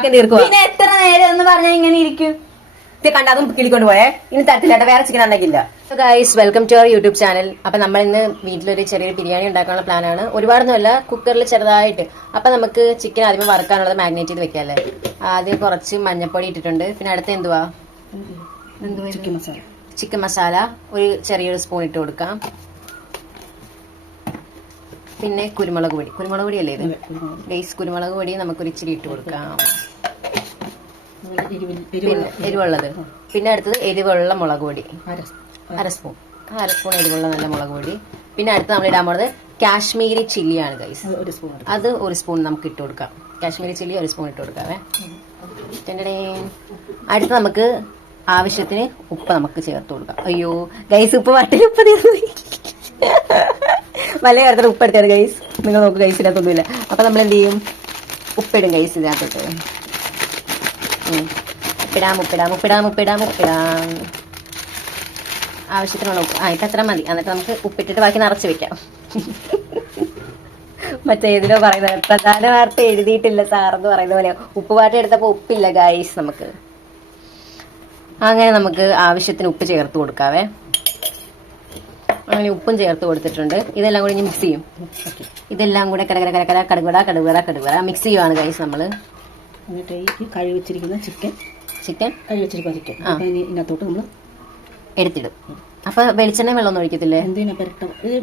Chicken തീർക്കുക. പിന്നെ എത്ര നേരം എന്ന് പറഞ്ഞാൽ ഇങ്ങനെ ഇരിക്കും. കണ്ട അതും കിളിക്കൊണ്ട് പോയേ. ഇനി തരത്തില്ല, വേറെ ചിക്കൻ ഉണ്ടാക്കില്ല. Guys, welcome to our YouTube channel. അപ്പൊ നമ്മൾ ഇന്ന് വീട്ടിലൊരു ചെറിയൊരു ബിരിയാണി ഉണ്ടാക്കാനുള്ള പ്ലാനാണ്. ഒരുപാടൊന്നുമല്ല, കുക്കറിൽ ചെറുതായിട്ട്. അപ്പൊ നമുക്ക് ചിക്കൻ ആദ്യം വറുക്കാനുള്ളത് മാഗ്നേറ്റ് ചെയ്ത് വെക്കാല്ലേ. ആദ്യം കുറച്ച് മഞ്ഞപ്പൊടി ഇട്ടിട്ടുണ്ട്. പിന്നെ അടുത്ത് എന്തുവാ, ചിക്കൻ മസാല ഒരു ചെറിയൊരു സ്പൂൺ ഇട്ട് കൊടുക്കാം. പിന്നെ കുരുമുളക് പൊടി അല്ലേ ഇത് ഗൈസ്? കുരുമുളക് പൊടി നമുക്കൊരു ഇച്ചിരി ഇട്ട് കൊടുക്കാം. പിന്നെ എരിവുള്ളത്. പിന്നെ അടുത്തത് എരിവുള്ള മുളക് പൊടി അര സ്പൂൺ എരിവുള്ള നല്ല മുളക് പൊടി. പിന്നെ അടുത്ത് നമ്മൾ ഇടാൻ പോകുന്നത് കാശ്മീരി ചില്ലിയാണ് ഗൈസ്. അത് ഒരു സ്പൂൺ നമുക്ക് ഇട്ട് കൊടുക്കാം. കാശ്മീരി ചില്ലി ഒരു സ്പൂൺ ഇട്ട് കൊടുക്കാവേ. അടുത്ത് നമുക്ക് ആവശ്യത്തിന് ഉപ്പ് നമുക്ക് ചേർത്ത് കൊടുക്കാം. അയ്യോ ഗൈസ്, ഉപ്പ് വാട്ടിൽ ഉപ്പ് തീർന്നു. വലിയ കാര്യത്തിൽ ഉപ്പ് എടുത്തത് ഗൈസ്. നിങ്ങൾ നോക്ക് ഗൈസ്, ഇതിനകത്തൊന്നുമില്ല. അപ്പൊ നമ്മൾ എന്ത് ചെയ്യും, ഉപ്പിടും ഗൈസ് ഇതിനകത്തോട്ട്. ഉപ്പിടാം. ആവശ്യത്തിനുള്ള ഉപ്പ്. ഇപ്പൊ അത്ര മതി. എന്നിട്ട് നമുക്ക് ഉപ്പിട്ടിട്ട് ബാക്കി നിറച്ച് വെക്കാം. മറ്റേതിലോ പറയുന്നത് പ്രധാന വാർത്ത എഴുതിയിട്ടില്ല സാറെന്ന് പറയുന്ന പോലെ ഉപ്പ് പാട്ട് എടുത്തപ്പോ ഉപ്പില്ല ഗൈസ് നമുക്ക്. അങ്ങനെ നമുക്ക് ആവശ്യത്തിന് ഉപ്പ് ചേർത്ത് കൊടുക്കാവേ. അങ്ങനെ ഉപ്പും ചേർത്ത് കൊടുത്തിട്ടുണ്ട്. ഇതെല്ലാം കൂടി ഇനി മിക്സ് ചെയ്യും. ഇതെല്ലാം കൂടെ കടുകട മിക്സ് ചെയ്യുവാണ് ഗൈസ് നമ്മള്. കഴുകി വെച്ചിരിക്കുന്ന ചിക്കൻ ഇതിനകത്തോട്ട് നമ്മൾ എടുത്തിടും. അപ്പൊ വെളിച്ചെണ്ണ വെള്ളമൊന്നും ഒഴിക്കത്തില്ലേ? എന്തിനാ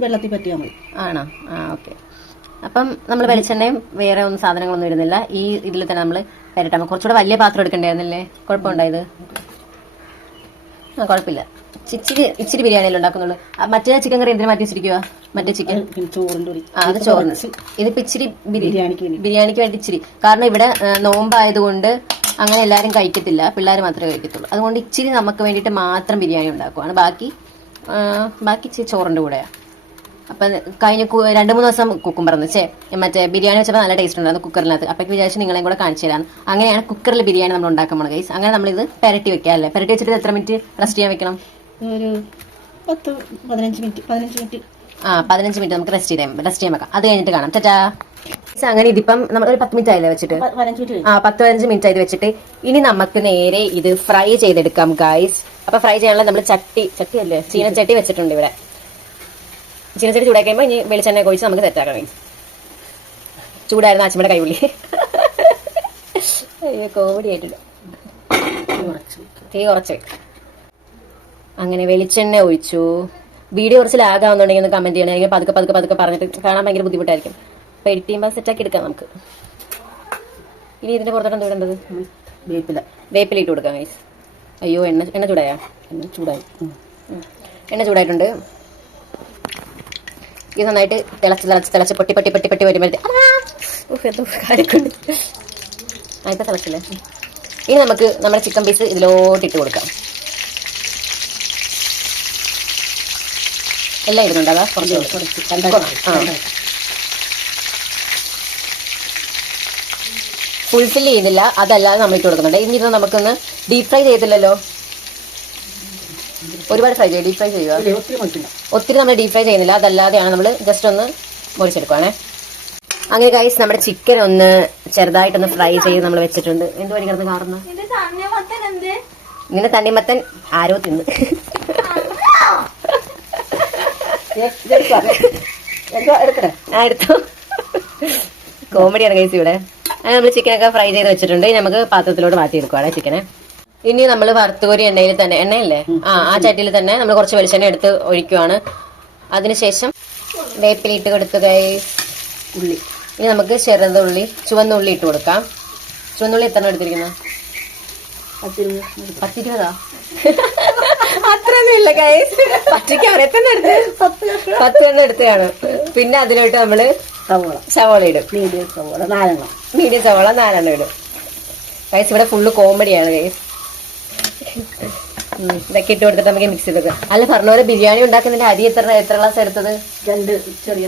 വെള്ളത്തിൽ പറ്റിയാൽ മതി. ആണോ? ഓക്കെ. അപ്പം നമ്മൾ വെളിച്ചെണ്ണയും വേറെ ഒന്നും സാധനങ്ങളൊന്നും ഇടുന്നില്ല. ഈ ഇതിൽ തന്നെ നമ്മൾ പെരട്ടാം. കുറച്ചുകൂടെ വലിയ പാത്രം എടുക്കണ്ടായിരുന്നല്ലേ? കുഴപ്പമുണ്ടായത്? കുഴപ്പമില്ല. ഇച്ചിരി ബിരിയാണിയിൽ ഉണ്ടാക്കുന്നുള്ളൂ. മറ്റേ ചിക്കൻ കറി എന്തിനു മാറ്റി വെച്ചിരിക്കുക? മറ്റേ ചിക്കൻ അത് ചോറിന്. ഇതിപ്പോ ഇച്ചിരി ബിരിയാണിക്ക് വേണ്ടി ഇച്ചിരി. കാരണം ഇവിടെ നോമ്പായതുകൊണ്ട് അങ്ങനെ എല്ലാവരും കഴിക്കത്തില്ല, പിള്ളേർ മാത്രമേ കഴിക്കത്തുള്ളൂ. അതുകൊണ്ട് ഇച്ചിരി നമുക്ക് വേണ്ടിയിട്ട് മാത്രം ബിരിയാണി ഉണ്ടാക്കുവാണ്. ബാക്കി ഇച്ചിരി ചോറിന്റെ കൂടെയാണ്. അപ്പൊ കഴിഞ്ഞ 2-3 ദിവസം കുക്കുംബർന്ന് മറ്റേ ബിരിയാണി വെച്ചപ്പോൾ നല്ല ടേസ്റ്റ് ഉണ്ടായിരുന്നു കുക്കറിനകത്ത്. അപ്പൊ വിചാരിച്ചു നിങ്ങളെയും കൂടെ കാണിച്ചു തരാം. അങ്ങനെയാണ് കുക്കറിൽ ബിരിയാണി നമ്മൾ ഉണ്ടാക്കാൻ പോണത് ഗൈസ്. അങ്ങനെ നമ്മളിത് പെരട്ടി വെക്കാം അല്ലേ? പെരട്ടി വെച്ചിട്ട് എത്ര മിനിറ്റ് റെസ്റ്റ് ചെയ്യാൻ വെക്കണം? ഒരു 10-15 മിനിറ്റ്. 15 മിനിറ്റ് നമുക്ക് റെസ്റ്റ് ചെയ്യാൻ വെക്കാം. അത് കഴിഞ്ഞിട്ട് കാണാം. ചേട്ടാ, അങ്ങനെ ഇതിപ്പം നമ്മൾ ഒരു 10 മിനിറ്റ് ആയില്ലേ വെച്ചിട്ട്? 10-15 മിനിറ്റ് ആയത് വെച്ചിട്ട് ഇനി നമുക്ക് നേരെ ഇത് ഫ്രൈ ചെയ്തെടുക്കാം ഗൈസ്. അപ്പൊ ഫ്രൈ ചെയ്യാനുള്ള നമ്മൾ ചട്ടി അല്ലേ, ചീനച്ചട്ടി വെച്ചിട്ടുണ്ട് ഇവിടെ. ചീനച്ചട്ടി ചൂടാക്കി കഴിയുമ്പോൾ ഇനി വെളിച്ചെണ്ണ ഒഴിച്ച് നമുക്ക് സെറ്റാക്കാം ഗൈസ്. ചൂടായിരുന്നു അച്ഛമ്മയുടെ കൈവിളി. അയ്യോ കോമഡി ആയിട്ടുണ്ട്. തീ കുറച്ച് വെക്കാം. അങ്ങനെ വെളിച്ചെണ്ണ ഒഴിച്ചു. വീഡിയോ കുറച്ച് ലാഗാവുന്നുണ്ടെങ്കിൽ ഒന്ന് കമന്റ് ചെയ്യണം. അല്ലെങ്കിൽ പതുക്കെ പറഞ്ഞിട്ട് കാണാൻ ഭയങ്കര ബുദ്ധിമുട്ടായിരിക്കും. അപ്പൊ എഡിറ്റ് ചെയ്യുമ്പോൾ സെറ്റാക്കി എടുക്കാം നമുക്ക്. ഇനി ഇതിന്റെ പുറത്തോട്ട് എന്താ ഇടേണ്ടത്? വേപ്പില ഇട്ട് കൊടുക്കാം ഗൈസ്. അയ്യോ എണ്ണ ചൂടായി. എണ്ണ ചൂടായിട്ടുണ്ട്. ഇത് നന്നായിട്ട് തിളച്ച് പൊട്ടി വരുമ്പോഴത്തെ കാര്യമുണ്ട്. ഇപ്പൊ തിളച്ചില്ലേ? ഇനി നമുക്ക് നമ്മുടെ ചിക്കൻ പീസ് ഇതിലോട്ട് ഇട്ട് കൊടുക്കാം. എല്ലാം ഇടുന്നുണ്ട്. അതാ ഫുൾഫിൽ ചെയ്യുന്നില്ല, അതല്ലാതെ നമ്മൾ ഇട്ട് കൊടുക്കുന്നുണ്ട്. ഇനി ഇത് നമുക്കൊന്ന് ഡീപ് ഫ്രൈ ചെയ്തില്ലല്ലോ. ഒരുപാട് ഡീപ് ഫ്രൈ ചെയ്യുക. ഒത്തിരി നമ്മൾ ഡീപ് ഫ്രൈ ചെയ്യുന്നില്ല, അതല്ലാതെയാണ് നമ്മൾ ജസ്റ്റ് ഒന്ന് മുറിച്ചെടുക്കുവാണേ. അങ്ങനെ ഗൈസ്, നമ്മുടെ ചിക്കൻ ഒന്ന് ചെറുതായിട്ടൊന്ന് ഫ്രൈ ചെയ്ത് നമ്മൾ വെച്ചിട്ടുണ്ട്. എന്ത് പണി കിടന്ന് കാണുന്നു? ഇങ്ങനെ തണ്ണിമത്തൻ ആരോ തിന്ന്. എടുത്തു. കോമഡിയാണ് ഗൈസ് ഇവിടെ. അങ്ങനെ നമ്മൾ ചിക്കനൊക്കെ ഫ്രൈ ചെയ്ത് വെച്ചിട്ടുണ്ട്. ഇനി നമുക്ക് പാത്രത്തിലോട്ട് മാറ്റിയെടുക്കുവാണ് ചിക്കനെ. ഇനി നമ്മൾ വറുത്തുകോരി എണ്ണയില്ലേ ആ ചട്ടിയിൽ തന്നെ നമ്മൾ കുറച്ച് വെളിച്ചെണ്ണ എടുത്ത് ഒഴിക്കുവാണ്. അതിനുശേഷം വേപ്പിലിട്ട് കൊടുത്തു ഗൈസ്. ഉള്ളി ഇനി നമുക്ക് ചുവന്നുള്ളി ഇട്ട് കൊടുക്കാം. ചുവന്നുള്ളി എത്ര എടുത്തിരിക്കുന്നു? 10-20. അത്രയൊന്നും ഇല്ല ഗൈസ്. 10 എണ്ണം എടുത്തതാണ്. പിന്നെ അതിലോട്ട് നമ്മള് സവോള ഇടും. മീഡിയം സവോള 4 ഇടും ഗൈസ്. ഇവിടെ ഫുള്ള് കോമഡിയാണ് ഗൈസ്. ഇതൊക്കെ ഇട്ട് കൊടുത്തിട്ട് നമുക്ക് മിക്സ് ചെയ്ത് വെക്കാം. അല്ല, പറഞ്ഞ പോലെ ബിരിയാണി ഉണ്ടാക്കുന്നതിന്റെ അരി എത്ര ഗ്ലാസ് എടുത്തത്? 2 ചെറിയ.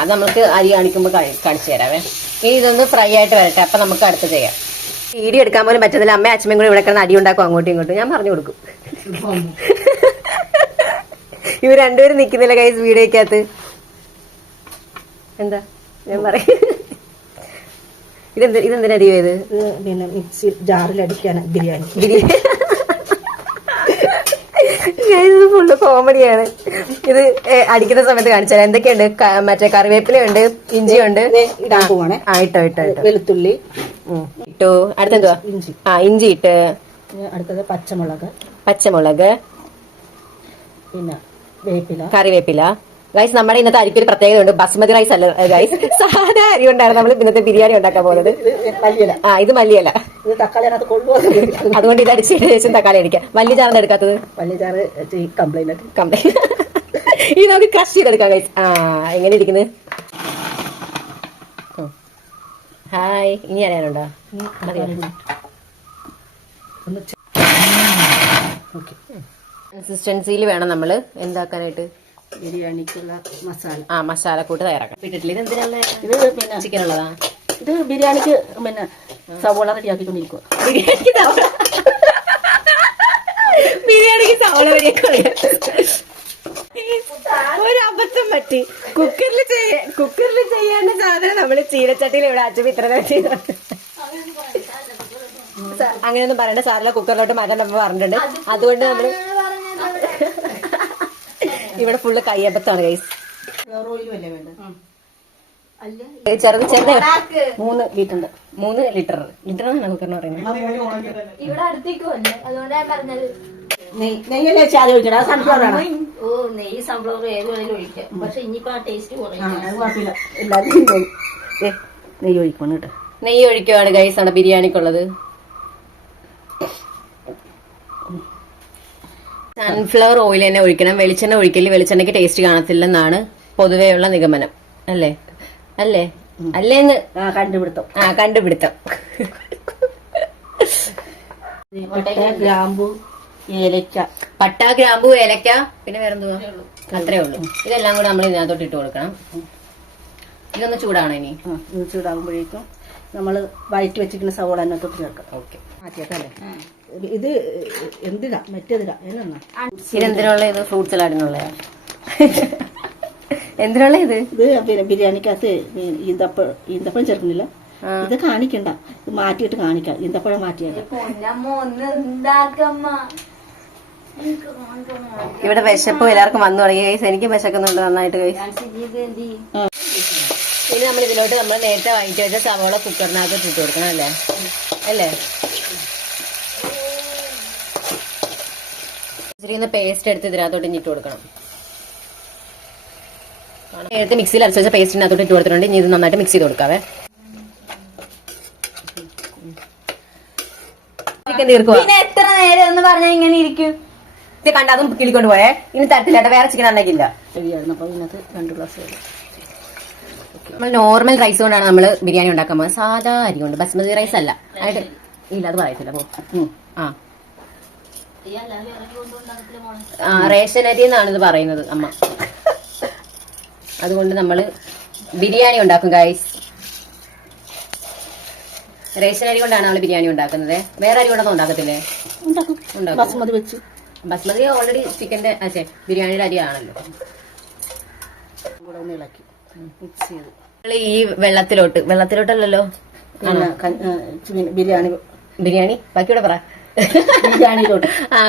അത് നമുക്ക് അരി കാണിക്കുമ്പോൾ കാണിച്ചു തരാവേ. ഇനി ഇതൊന്ന് ഫ്രൈ ആയിട്ട് വരട്ടെ. അപ്പൊ നമുക്ക് അടുത്ത് ചെയ്യാം. വീഡിയോ എടുക്കാൻ പോലും പറ്റത്തില്ല. അമ്മ അച്ഛനും കൂടി ഇവിടെ കിടന്ന് അടി ഉണ്ടാക്കും അങ്ങോട്ടും ഇങ്ങോട്ടും. ഞാൻ പറഞ്ഞു കൊടുക്കും. ഇവർ രണ്ടുപേരും നിക്കുന്നില്ല ഗൈസ് വീഡിയോക്കകത്ത്. എന്താ ഞാൻ പറയും? ഇതെന്തിനാ അരിയോ ഇത്? ഇത് പിന്നെ മിക്സി ജാറിൽ അടിക്കാണ് ബിരിയാണി. ഇത് ഫുള്ള് കോമഡിയാണ്. ഇത് അടിക്കുന്ന സമയത്ത് കാണിച്ചാൽ എന്തൊക്കെയുണ്ട്? മറ്റേ കറിവേപ്പിലയുണ്ട്, ഇഞ്ചിയുണ്ട്. ഇടാൻ പോവാണേ. ഇട്ടോ ഇട്ടോ ഇട്ടോ. വെളുത്തുള്ളി ഇട്ടു. അടുത്തെന്തുവാ? ഇഞ്ചി. ഇഞ്ചി ഇട്ട്. അടുത്തത് പച്ചമുളക്, പിന്നെ വേപ്പില, കറിവേപ്പില. ഗൈസ്, നമ്മുടെ ഇന്നത്തെ അരിക്കൊരു പ്രത്യേകത ഉണ്ട്. ബസ്മതി റൈസ് അല്ല ഗൈസ്, സാധാ അരി കൊണ്ടാണ് നമ്മൾ ഇന്നത്തെ ബിരിയാണി ഉണ്ടാക്കാൻ പോകുന്നത്. മല്ലിയില. ഇത് മല്ലിയല്ല, ഇത് തക്കാളി അതിനകത്ത് കൊണ്ടുപോകും. അതുകൊണ്ട് ഇത് അടിച്ചിട്ട് ശേഷം തക്കാളി അടിക്കാം. വലിയ ചാറിന് എടുക്കാത്തത്? വലിയ ചാറ് കംപ്ലൈന്റ്. ഇത് നമുക്ക് ക്രഷ് ചെയ്തെടുക്കാം ഗൈസ്. എങ്ങനെ ഇരിക്കുന്നത്? ഹായ്, ഇനി അറിയാനുണ്ടോ? കൺസിസ്റ്റൻസിയിൽ വേണം നമ്മൾ എന്താക്കാനായിട്ട്? ബിരിയാണിക്കുള്ള മസാല. മസാലക്കൂട്ട് തയ്യാറാക്കാം. ഇട്ടിട്ടില്ല. ഇത് എന്തിനാണ്? ഇത് പിന്നെ ചിക്കൻ ഉള്ളതാ. ഇത് ബിരിയാണിക്ക് പിന്നെ സവോള റെഡിയാക്കിക്കൊണ്ടിരിക്കുക. ബിരിയാണിക്ക് സവോള ഒരു അബദ്ധം പറ്റി. കുക്കറിൽ ചെയ്യേണ്ട സാധനം നമ്മള് ചീനച്ചട്ടിയിൽ ഇവിടെ അച്ഛൻ ഇത്ര നേരം ചെയ്തു. അങ്ങനെയൊന്നും പറയണ്ട, സാറിലെ കുക്കറിലോട്ട് മാറ്റാൻ നമ്മൾ പറഞ്ഞിട്ടുണ്ട്. അതുകൊണ്ട് നമ്മള് ഇവിടെ ഫുള്ള് കയ്യബത്താണ് ഗൈസ്. ചെറുത് 3 ലിറ്റർ. 3 ലിറ്റർ. ലിറ്ററാണ് കുക്കറിന് പറയുന്നത്. ഇവിടെ അടുത്തേക്ക് വന്നു, അതുകൊണ്ടാ ഞാൻ പറഞ്ഞത്. നെയ്യല്ലേ ചാതി ഒഴിക്കണം. സൺഫ്ലവർ ആണ്. നെയ്യ് സൺഫ്ലവർ ഏത് വേണേലും ഒഴിക്കാം. പക്ഷെ ഇനിയിപ്പോ ആ ടേസ്റ്റ് കുറയും. കുഴപ്പമില്ല. എല്ലാവർക്കും നെയ്യ് ഒഴിക്കണം കേട്ടോ. നെയ്യ് ഒഴിക്കുവാണ് ഗൈസ് ആണ് ബിരിയാണിക്കുള്ളത്. സൺഫ്ലവർ ഓയിൽ തന്നെ ഒഴിക്കണം. വെളിച്ചെണ്ണ ഒഴിക്കല് വെളിച്ചെണ്ണയ്ക്ക് ടേസ്റ്റ് കാണത്തില്ലെന്നാണ് പൊതുവെയുള്ള നിഗമനം. അല്ലേ? അല്ലേന്ന് കണ്ടുപിടുത്തം. ഗ്രാമ്പു, ഏലക്ക, പട്ട, ഗ്രാമ്പു, ഏലക്ക, പിന്നെ വേറെന്തുവാ? അത്രേ ഉള്ളൂ. ഇതെല്ലാം കൂടെ നമ്മൾ ഇതിനകത്തോട്ട് ഇട്ട് കൊടുക്കണം. ഇതൊന്ന് ചൂടാണോ ഇനി? ഇത് ചൂടാകുമ്പോഴേക്കും നമ്മൾ വഴറ്റി വെച്ചിരിക്കുന്ന സവോള അതിനകത്തോട്ട് ചേർക്കാം. ഓക്കെ, മാറ്റിയേക്കല്ലേ. ഇത് എന്തിടാ മറ്റേതിടാ എന്നാ ഇതെന്തിനുള്ള? ഇത് ഫ്രൂട്ട് സലാഡിനുള്ള. എന്തിനുള്ള ഇത്? ഇത് പിന്നെ ബിരിയാണിക്കകത്ത് ഈന്തപ്പഴം ചേർക്കുന്നില്ല. ഇത് കാണിക്കണ്ട, ഇത് മാറ്റിയിട്ട് കാണിക്കാം. ഈന്തപ്പഴം മാറ്റിയേക്കാം. ഇവിടെ വിശപ്പ് എല്ലാവർക്കും വന്നു തുടങ്ങി ഗൈസ്. എനിക്ക് വിശക്കുന്നുണ്ട് നന്നായിട്ട് ഗൈസ്. ഇനി നമ്മൾ ഇതിലോട്ട് നമ്മൾ നേരത്തെ വഴറ്റി വെച്ച സവോള കുക്കറിനകത്ത് ഇട്ട് കൊടുക്കണം. അല്ലേ? പേസ്റ്റ് എടുത്ത് ഇതിനകത്തോട്ട് ഇട്ട് കൊടുക്കണം. നേരത്തെ മിക്സിയിൽ അരച്ച് വെച്ച പേസ്റ്റിനകത്തോട്ട് ഇട്ട് കൊടുത്തിട്ടുണ്ട്. ഇനി ഇത് നന്നായിട്ട് മിക്സ് ചെയ്ത് കൊടുക്കാവേ. പിന്നെ എത്ര നേരം എന്ന് പറഞ്ഞാൽ ഇങ്ങനെ ഇരിക്കും? ഇത് കണ്ട അതും കിളിക്കൊണ്ട് പോയേ. ഇനി തരത്തില്ല, വേറെ ചിക്കൻ ഉണ്ടാക്കില്ല. ശരിയായിരുന്നു. അപ്പൊ ഇതിനകത്ത് 2 ഗ്ലാസ് നമ്മൾ നോർമൽ റൈസ് കൊണ്ടാണ് നമ്മൾ ബിരിയാണി ഉണ്ടാക്കാൻ പോകുന്നത്. സാധാ അരി കൊണ്ട്, ബസ്മതി റൈസ് അല്ല. ആയിട്ട് ഇല്ല, അത് പറയത്തില്ല. റേഷൻ അരി എന്നാണ് ഇത് പറയുന്നത് അമ്മ. അതുകൊണ്ട് നമ്മള് ബിരിയാണി ഉണ്ടാക്കും ഗൈസ്. റേഷൻ അരി കൊണ്ടാണ് നമ്മൾ ബിരിയാണി ഉണ്ടാക്കുന്നത്. വേറെ അരി കൊണ്ടൊന്നും ഉണ്ടാക്കത്തില്ലേ? ബസ്മതി വെച്ച്. ബസ്മതി ഓൾറെഡി ചിക്കന്റെ ബിരിയാണിയുടെ അരിയാണല്ലോ. ഇളക്കി മിക്സ് ചെയ്ത് ഈ വെള്ളത്തിലോട്ടല്ലല്ലോ ബിരിയാണി ബാക്കിയോടെ പറ.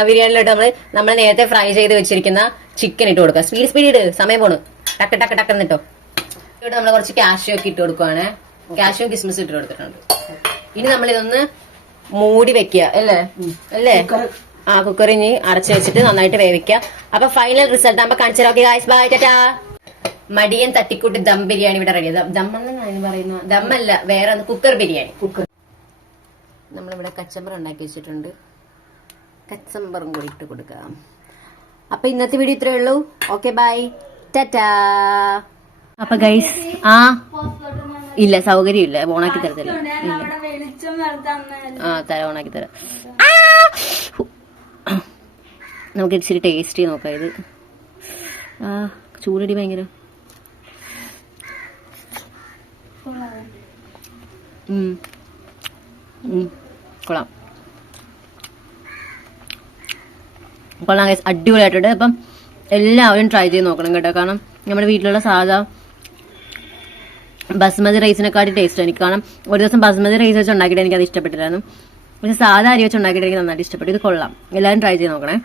ബിരിയാണിയിലോട്ട് നമ്മൾ നേരത്തെ ഫ്രൈ ചെയ്ത് വെച്ചിരിക്കുന്ന ചിക്കൻ ഇട്ട് കൊടുക്കുക. സ്പീഡ് സമയം പോണ്. ടക്ക് എന്നിട്ടോ. ഇവിടെ നമ്മൾ കുറച്ച് കാഷ്യൂ ഒക്കെ ഇട്ട് കൊടുക്കുവാണ്. കാഷ്യൂ കിസ്മിസ് ഇട്ട് കൊടുത്തിട്ടുണ്ട്. ഇനി നമ്മൾ ഇതൊന്ന് മൂടി വെക്കുക. അല്ലേ? കുക്കറിന് അടച്ചു വെച്ചിട്ട് നന്നായിട്ട് വേവിക്കുക. അപ്പൊ ഫൈനൽ റിസൾട്ട് ആകുമ്പോ കാണിച്ചു തരാം. Okay guys, bye, tata. മടിയൻ തട്ടിക്കൂട്ട് ദം ബിരിയാണി ഇവിടെ റെഡി. ദമ്മെന്നാണ് പറയുന്നത്. ദമ്മല്ല, വേറെ കുക്കർ ബിരിയാണി. നമ്മളിവിടെ കച്ചമ്പർ ഉണ്ടാക്കി വെച്ചിട്ടുണ്ട്. കച്ചമ്പറും കൂടി ഇട്ട് കൊടുക്കാം. അപ്പൊ ഇന്നത്തെ വീഡിയോ ഇത്രയേ ഉള്ളൂ. Okay, bye, ta-ta. അപ്പൊ ഗൈസ് ഇല്ല, സൗകര്യം ഇല്ല, ഓണാക്കി തരത്തില്ല. തരാം, ഓണാക്കി തരാം. നമുക്ക് ഇച്ചിരി ടേസ്റ്റ് നോക്കാം. ഇത് ചൂടടി ഭയങ്കര. കൊള്ളാം ഗൈസ്, അടിപൊളിയായിട്ടുണ്ട്. അപ്പം എല്ലാവരും ട്രൈ ചെയ്ത് നോക്കണം കേട്ടോ. കാരണം നമ്മുടെ വീട്ടിലുള്ള സാധാ ബസ്മതി റൈസിനെക്കാട്ടി ടേസ്റ്റ് എനിക്ക്. കാരണം ഒരു ദിവസം ബസ്മതി റൈസ് വെച്ച് ഉണ്ടാക്കിയിട്ട് എനിക്ക് അത് ഇഷ്ടപ്പെട്ടില്ലായിരുന്നു. പക്ഷെ സാധാ അരി വെച്ച് ഉണ്ടാക്കിയിട്ട് എനിക്ക് നന്നായിട്ട് ഇഷ്ടപ്പെട്ടു. ഇത് കൊള്ളാം, എല്ലാവരും ട്രൈ ചെയ്ത് നോക്കണേ.